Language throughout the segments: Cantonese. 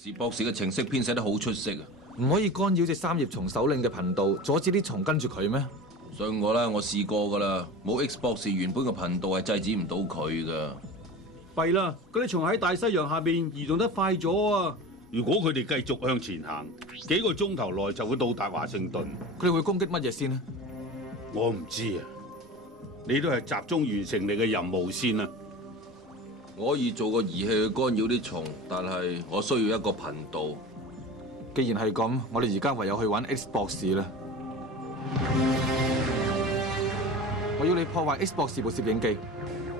史博士嘅程式編寫得好出色啊！唔可以干擾隻三葉蟲首領嘅頻道，阻止啲蟲跟住佢咩？信我啦，我試過噶啦，冇 X 博士原本嘅頻道係制止唔到佢噶。弊啦，嗰啲蟲喺大西洋下邊移動得快咗啊！如果佢哋繼續向前行，幾個鐘頭內就會到達華盛頓。佢哋會攻擊乜嘢先呢？我唔知啊，你都係集中完成你嘅任務先啦。我可以做個儀器去干擾啲蟲，但係我需要一個頻道。既然係咁，我哋而家唯有去揾 X 博士啦。我要你破壞 X 博士部攝影機。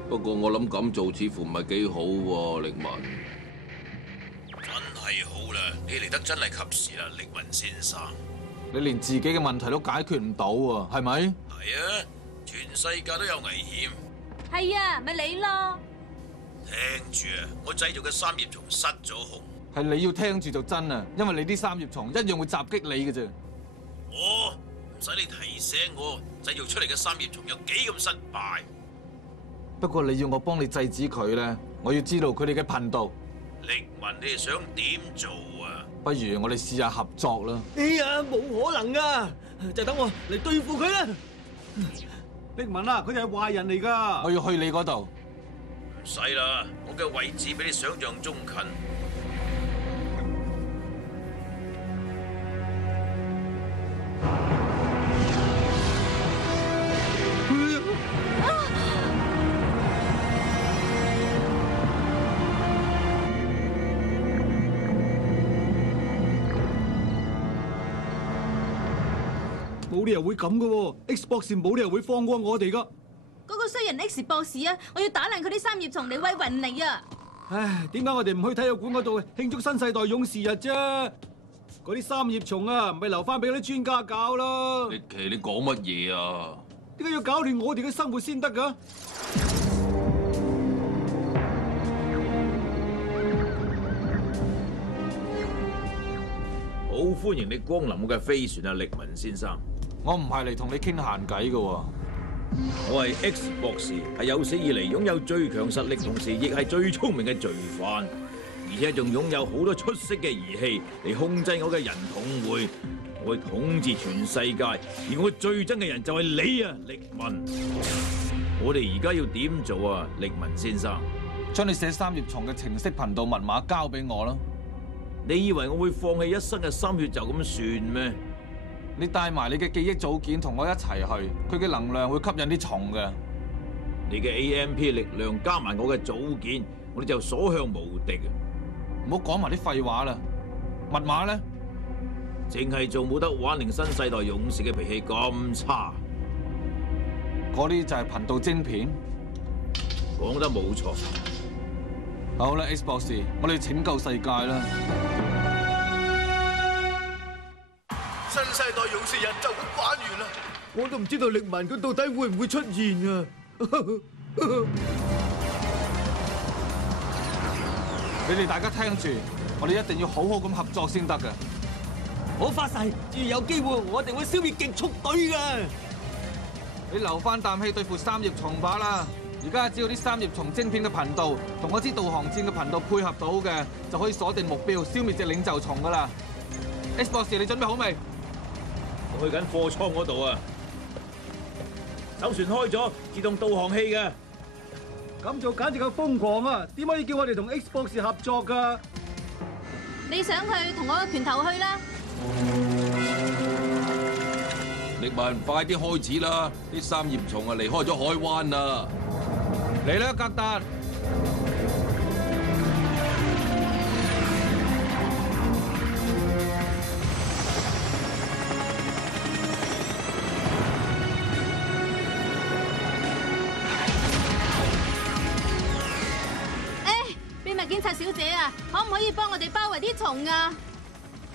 不過我諗咁做似乎唔係幾好喎，力文。真係好啦，你嚟得真係及時啦，力文先生。你連自己嘅問題都解決唔到啊，係咪？係啊，全世界都有危險。係啊，咪你咯。聽住啊，我製造嘅三葉蟲失咗控。係你要聽住就真啊，因為你啲三葉蟲一樣會襲擊你嘅啫。我唔使你提醒我，製造出嚟嘅三葉蟲有幾咁失敗。不過你要我幫你制止佢咧，我要知道佢哋嘅頻道。力文，你哋想點做啊？不如我哋試下合作啦。哎呀，冇可能噶，就等我嚟對付佢啦。力文啊，佢哋係壞人嚟噶。我要去你嗰度。唔使啦，我嘅位置比你想象中近。冇理由會咁噶喎 ，X 博士冇理由會放過我哋噶。嗰個衰人 X 博士啊，我要打爛佢啲三葉蟲嚟威雲嚟啊！唉，點解我哋唔去體育館嗰度慶祝新世代勇士日啫？嗰啲三葉蟲啊，咪留翻俾嗰啲專家搞啦。力奇，你講乜嘢啊？點解要搞亂我哋嘅生活先得噶？好歡迎你光臨我嘅飛船啊，力文先生。我唔係嚟同你傾閒偈嘅。我係 X 博士，係有史以嚟擁有最強實力，同時亦係最聰明嘅罪犯，而且仲擁有好多出色嘅儀器嚟控制我嘅人統會。我會統治全世界，而我最憎嘅人就係你啊，力文。我哋而家要點做啊，力文先生？將你寫三葉蟲嘅程式頻道密碼交俾我啦。你以為我會放棄一生嘅心血就咁算咩？你帶埋你嘅記憶組件同我一齊去，佢嘅能量會吸引啲蟲嘅。你嘅 AMP 力量加埋我嘅組件，我哋就所向無敵啊！唔好講埋啲廢話啦。密碼咧？淨係做冇得玩，令新世代勇士嘅脾氣咁差。嗰啲就係頻道晶片。講得冇錯。好啦 ，X 博士，我哋拯救世界啦！新世代勇士日就咁玩完啦！我都唔知道力文佢到底會唔會出現啊！你哋大家聽住，我哋一定要好好咁合作先得㗎。我發誓，只要有機會，我一定會消滅極速隊㗎！你留翻啖氣對付三葉蟲吧啦！而家只要啲三葉蟲晶片嘅頻道同我支導航戰嘅頻道配合到嘅，就可以鎖定目標，消滅隻領袖蟲噶啦。X 博士，你準備好未？我去緊貨倉嗰度啊！艘船開咗，自動導航器嘅。咁做簡直夠瘋狂啊！點可以叫我哋同 X 博士合作㗎？你想去同我個拳頭去啦！力文，快啲開始啦！啲三葉蟲啊離開咗海灣啦！嚟啦，格達！秘密檢察小姐啊，可唔可以幫我哋包圍啲蟲啊？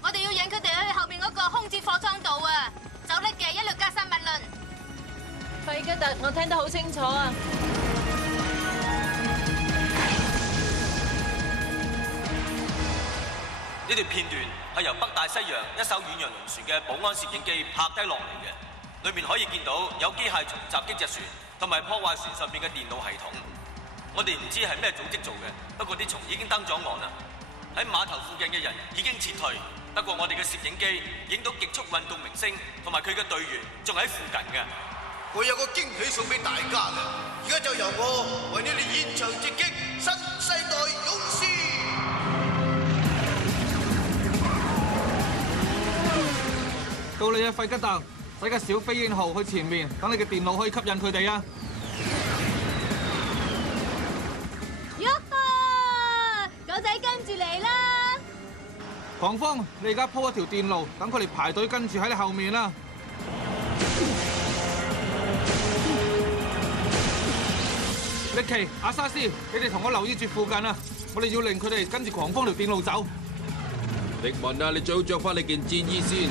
我哋要引佢哋去後邊嗰個空置貨倉度啊！走甩嘅，一律格殺勿論。費吉特，我聽得好清楚啊！呢段片段係由北大西洋一艘遠洋輪船嘅保安攝影機拍低落嚟嘅，裏面可以見到有機械蟲襲擊隻船，同埋破壞船上邊嘅電腦系統。我哋唔知係咩組織做嘅，不過啲蟲已經登咗岸啦。喺碼頭附近嘅人已經撤退，不過我哋嘅攝影機影到極速運動明星同埋佢嘅隊員仲喺附近嘅。我有個驚喜送俾大家嘅，而家就由我為你哋現場直擊新世代勇士。到你啊，費吉特，使架小飛鷹號去前面，等你嘅電腦可以吸引佢哋啊！狗仔跟住嚟啦！狂風，你而家鋪一條電路，等佢哋排隊跟住喺你後面啦。力奇、阿沙斯，你哋同我留意住附近啊！我哋要令佢哋跟住狂風條電路走。力文啊，你最好着翻你件戰衣先。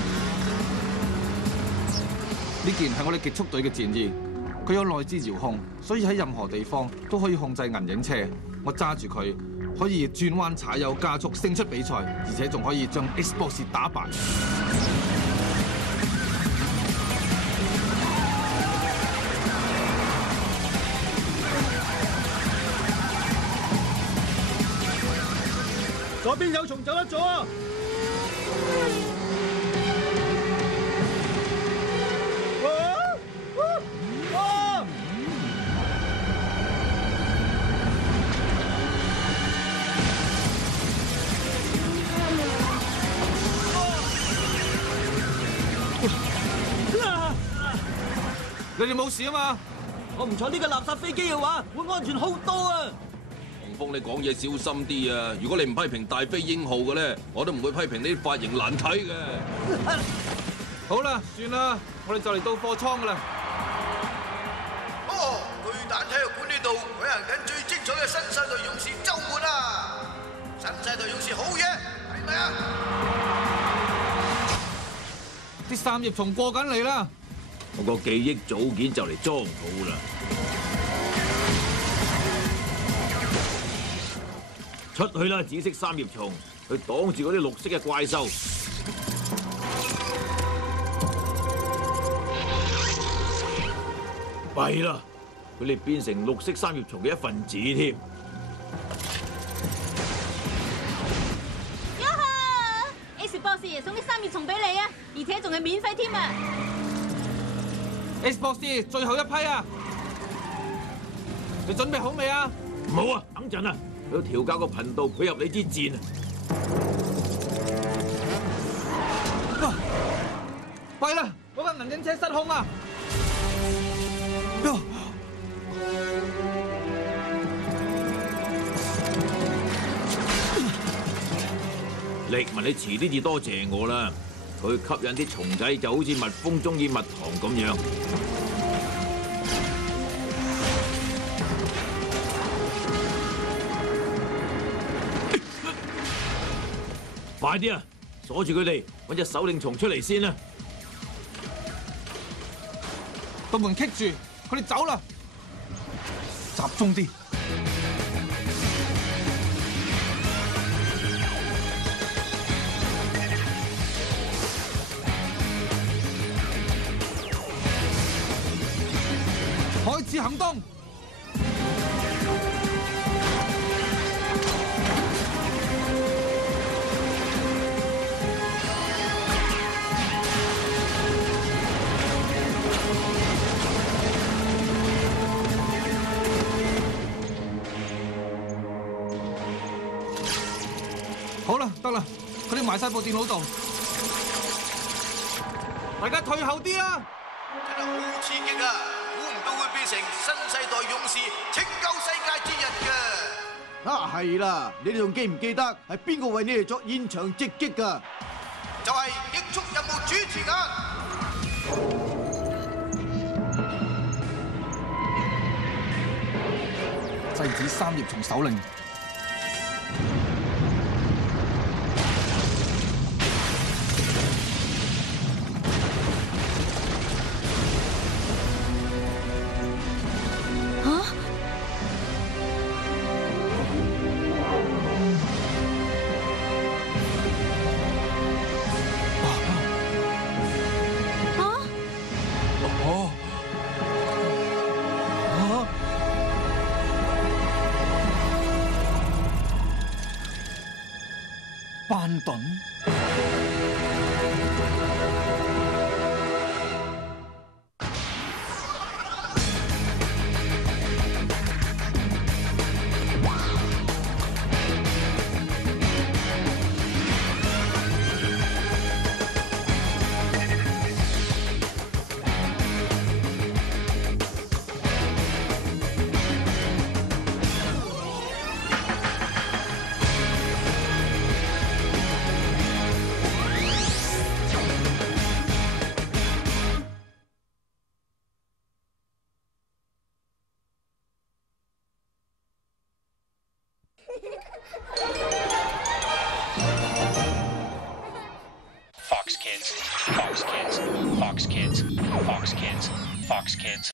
呢件係我哋極速隊嘅戰衣，佢有內置遙控，所以喺任何地方都可以控制銀影車。我揸住佢，可以轉彎、踩油、加速，勝出比賽，而且仲可以將 X 博士打敗。左邊有蟲走得咗啊！你哋冇事啊嘛？我唔坐呢個垃圾飛機嘅話，會安全好多啊！狂風，你講嘢小心啲啊！如果你唔批評大飛鷹號嘅咧，我都唔會批評呢啲髮型難睇嘅。好啦，算啦，我哋就嚟到貨倉噶啦。哦，巨蛋體育館呢度舉行緊最精彩嘅新世代勇士週末啊！新世代勇士好嘢，係咪啊？啲三葉蟲過緊嚟啦！我個記憶組件就嚟裝好啦，出去啦！紫色三葉蟲去擋住嗰啲綠色嘅怪獸。弊啦，佢哋變成綠色三葉蟲嘅一份子添。喲哈 ！X 博士送啲三葉蟲俾你啊，而且仲係免費添啊！ X 博士，最後一批啊！你準備好未啊？唔好啊，等陣啊，我要調校個頻道配合你支箭啊！弊啦，嗰架銀影車失控啊！力文，你遲啲至多謝我啦。佢吸引啲蟲仔就好似蜜蜂中意蜜糖咁樣。快啲啊！鎖住佢哋，搵隻首領蟲出嚟先啦！道門棘住，佢哋走啦！集中啲。開始行動！好啦，得啦，佢哋埋晒部電腦度，大家退後啲啦！真係好刺激啊！估唔到會變成新世代勇士拯救世界之日嘅。啊，係啦，你哋仲記唔記得係邊個為你哋作現場直擊㗎？就係極速任務主持人。制止三葉蟲首領。班頓。Fox Kids, Fox Kids, Fox Kids, Fox Kids, Fox Kids.